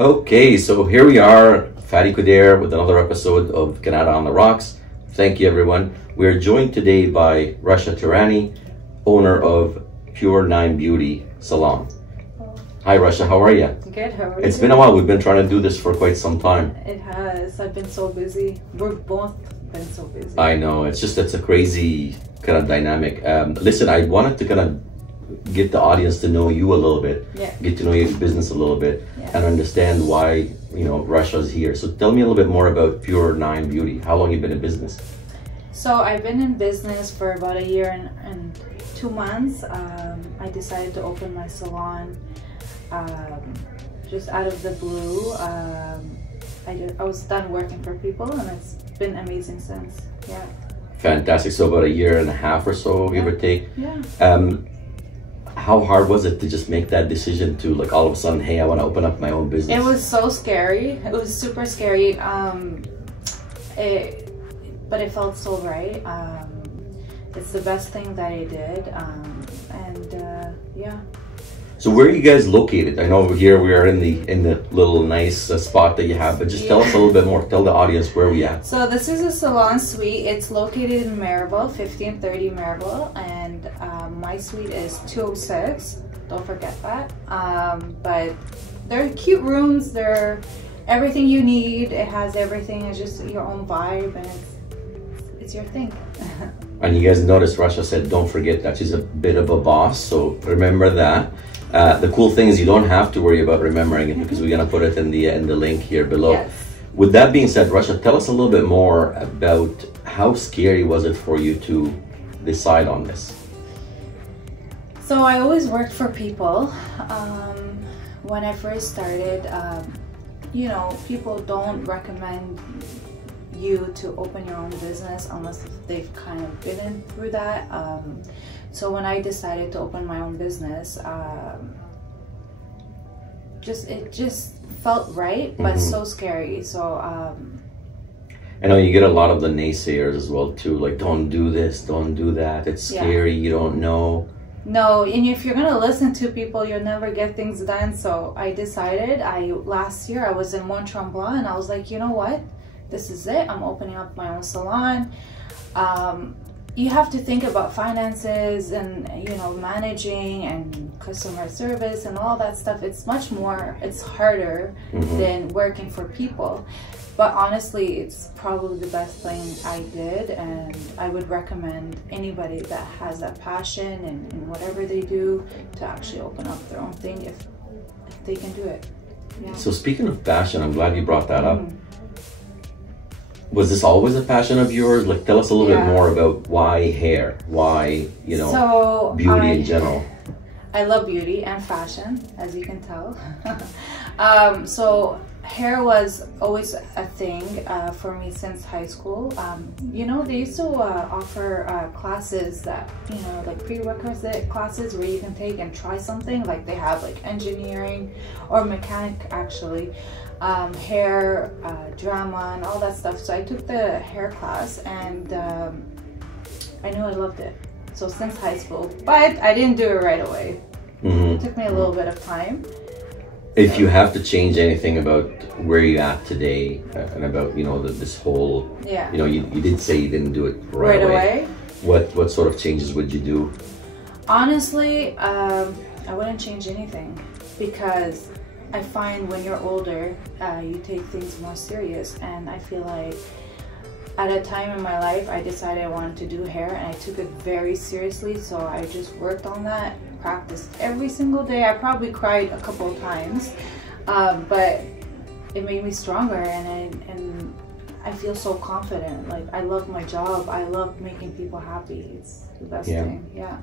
Okay, so here we are, Fatty Kudair with another episode of Kanata on the Rocks. Thank you, everyone. We are joined today by Rasha Tirani, owner of Pure9 Beauty Salon. Hi, Rasha. How are you? Good. How are you? It's been a while. We've been trying to do this for quite some time. It has. I've been so busy. We've both been so busy. I know. It's a crazy kind of dynamic. Listen, I wanted to kind of get the audience to know you a little bit, get to know your business a little bit, and understand why, you know, Rasha's here. So tell me a little bit more about Pure9 Beauty. How long you been in business? So I've been in business for about a year and 2 months. I decided to open my salon just out of the blue. I was done working for people, and it's been amazing since. Yeah. Fantastic. So about a year and a half or so, give or take. Yeah. How hard was it to just make that decision to, like, all of a sudden, hey, I want to open up my own business? It was so scary. It was super scary. But it felt so right. It's the best thing that I did. Yeah. So where are you guys located? I know here we are in the little nice spot that you have, but just tell us a little bit more. Tell the audience where we at. So this is a salon suite. It's located in Maribel, 1530 Maribel, and my suite is 206. Don't forget that. But they're cute rooms. They're everything you need. It has everything. It's just your own vibe, and it's your thing. And you guys noticed Rasha said, don't forget that she's a bit of a boss, so remember that. The cool thing is you don't have to worry about remembering it, because we're going to put it in the link here below. Yes. With that being said, Rasha, tell us a little bit more about how scary was it for you to decide on this? So I always worked for people. When I first started, you know, people don't recommend you to open your own business unless they've kind of been through that. So when I decided to open my own business, it just felt right, but so scary. So I know you get a lot of the naysayers as well too, like, don't do this, don't do that, it's scary, you don't know. No, and if you're gonna listen to people, you'll never get things done. So I decided, last year I was in Mont Tremblant, and I was like, you know what? This is it. I'm opening up my own salon. You have to think about finances and, you know, managing and customer service and all that stuff. It's much more, it's harder than working for people. But honestly, it's probably the best thing I did, and I would recommend anybody that has that passion and whatever they do to actually open up their own thing if they can do it. Yeah. So speaking of passion, I'm glad you brought that up. Was this always a passion of yours? Like, tell us a little bit more about why hair, why, you know, beauty in general. I love beauty and fashion, as you can tell. So hair was always a thing for me since high school. You know, they used to offer classes that, you know, like prerequisite classes where you can take and try something. Like they have like engineering or mechanic, actually. Hair, drama, and all that stuff. So I took the hair class, and I knew I loved it. So since high school, but I didn't do it right away. It took me a little bit of time. If you have to change anything about where you're at today, and about, you know, this whole, you know, you did say you didn't do it right away. What sort of changes would you do? Honestly, I wouldn't change anything, because I find when you're older, you take things more serious, and I feel like at a time in my life, I decided I wanted to do hair, and I took it very seriously. So I just worked on that, practiced every single day. I probably cried a couple of times, but it made me stronger, and I feel so confident. Like, I love my job. I love making people happy. It's the best thing. Yeah.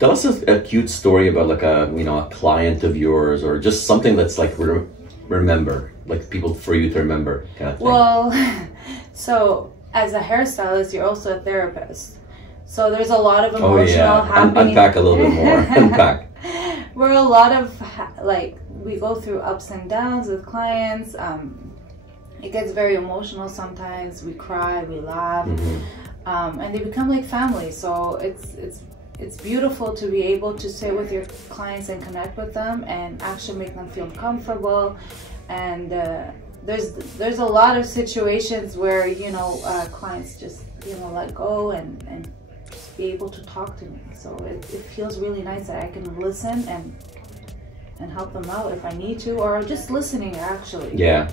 Tell us a cute story about, like, a, you know, a client of yours, or just something that's like remember, like people for you to remember kind of thing. Well, so as a hairstylist, you're also a therapist. So there's a lot of emotional happening. Unpack a little bit more. Unpack. We're a lot of, like, we go through ups and downs with clients. It gets very emotional sometimes. We cry, we laugh, and they become like family. So it's beautiful to be able to sit with your clients and connect with them and actually make them feel comfortable, And there's a lot of situations where, you know, clients just, you know, let go and just be able to talk to me. So it feels really nice that I can listen and help them out if I need to, or just listening actually. Yeah.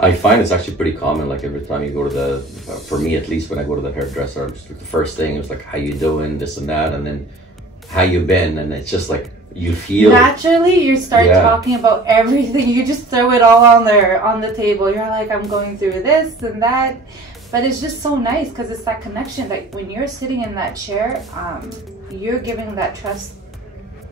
I find it's actually pretty common. Like every time you go to for me at least, when I go to the hairdresser, the first thing is like, how you doing, this and that, and then how you been, and it's just like you feel naturally you start talking about everything. You just throw it all on the table. You're like, I'm going through this and that, but it's just so nice because it's that connection that when you're sitting in that chair, you're giving that trust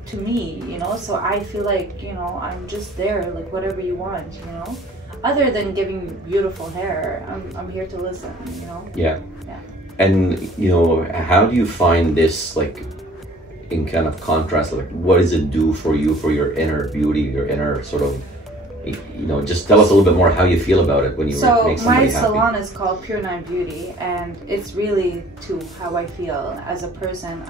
to me, you know, so I feel like, you know, I'm just there, like whatever you want, you know, other than giving you beautiful hair, I'm here to listen, you know. Yeah. And you know, how do you find this, like, in kind of contrast, like what does it do for you, for your inner beauty, your inner sort of, you know, just tell us a little bit more how you feel about it when you make somebody my happy. salon is called Pure9 Beauty, and it's really to how I feel as a person.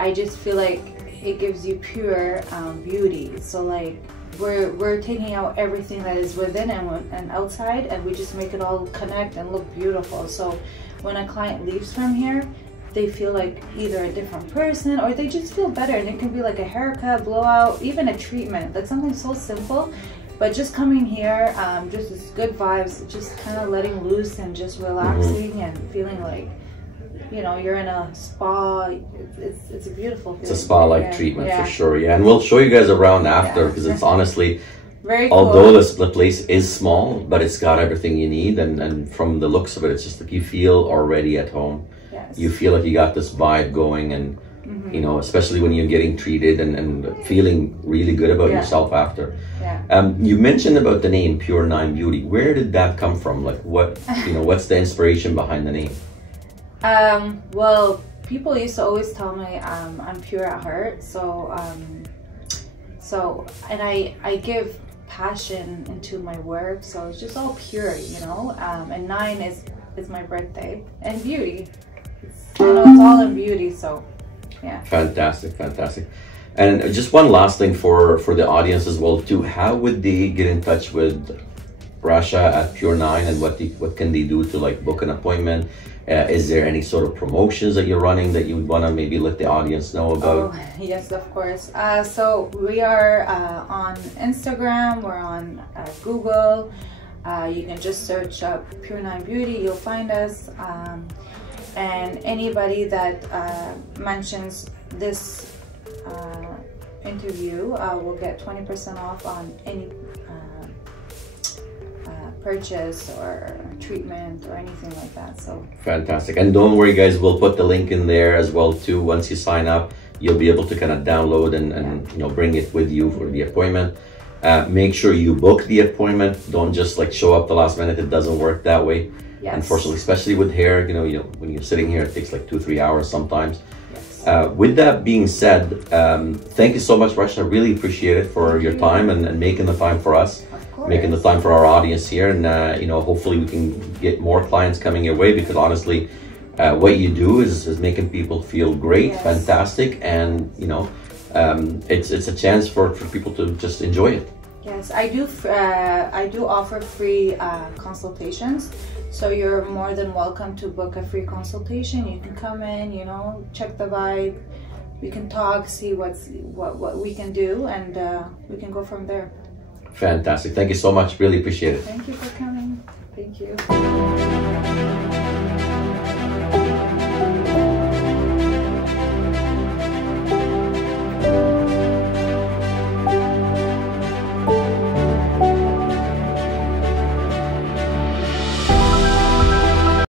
I just feel like it gives you pure beauty. So like we're taking out everything that is within and outside, and we just make it all connect and look beautiful. So when a client leaves from here, they feel like either a different person or they just feel better. And it can be like a haircut, blowout, even a treatment. That's something so simple, but just coming here, just this good vibes, just kind of letting loose and just relaxing and feeling like, you know, you're in a spa. It's a beautiful feeling. It's a spa-like treatment for sure. Yeah, and we'll show you guys around after, because it's honestly very cool. Although the place is small, but it's got everything you need, and from the looks of it, it's just like you feel already at home. Yes. You feel like you got this vibe going, and you know, especially when you're getting treated and feeling really good about yourself after. You mentioned about the name Pure9 Beauty. Where did that come from? Like, what, you know, what's the inspiration behind the name? Well, people used to always tell me I'm pure at heart, so and I give passion into my work, so it's just all pure, you know. And 9 is my birthday, and beauty. You know, it's all in beauty, so yeah. Fantastic. And just one last thing for the audience as well too. How would they get in touch with Rasha at Pure9, and what can they do to like book an appointment? Is there any sort of promotions that you're running that you would want to maybe let the audience know about? Oh, yes, of course. So we are on Instagram, we're on Google. You can just search up Pure9 Beauty, you'll find us. And anybody that mentions this interview will get 20% off on any purchase or treatment or anything like that. So fantastic. And don't worry guys, we'll put the link in there as well too. Once you sign up, you'll be able to kind of download and you know, bring it with you for the appointment. Make sure you book the appointment. Don't just like show up the last minute. It doesn't work that way. Yes. Unfortunately, especially with hair, you know, when you're sitting here, it takes like 2-3 hours sometimes. Yes. With that being said, thank you so much, Rasha. I really appreciate it for your time and making the time for us, making the time for our audience here. And, you know, hopefully we can get more clients coming your way, because honestly, what you do is making people feel great, fantastic. And, you know, it's a chance for people to just enjoy it. Yes, I do offer free consultations. So you're more than welcome to book a free consultation. You can come in, you know, check the vibe. We can talk, see what we can do, and we can go from there. Fantastic. Thank you so much. Really appreciate it. Thank you for coming. Thank you.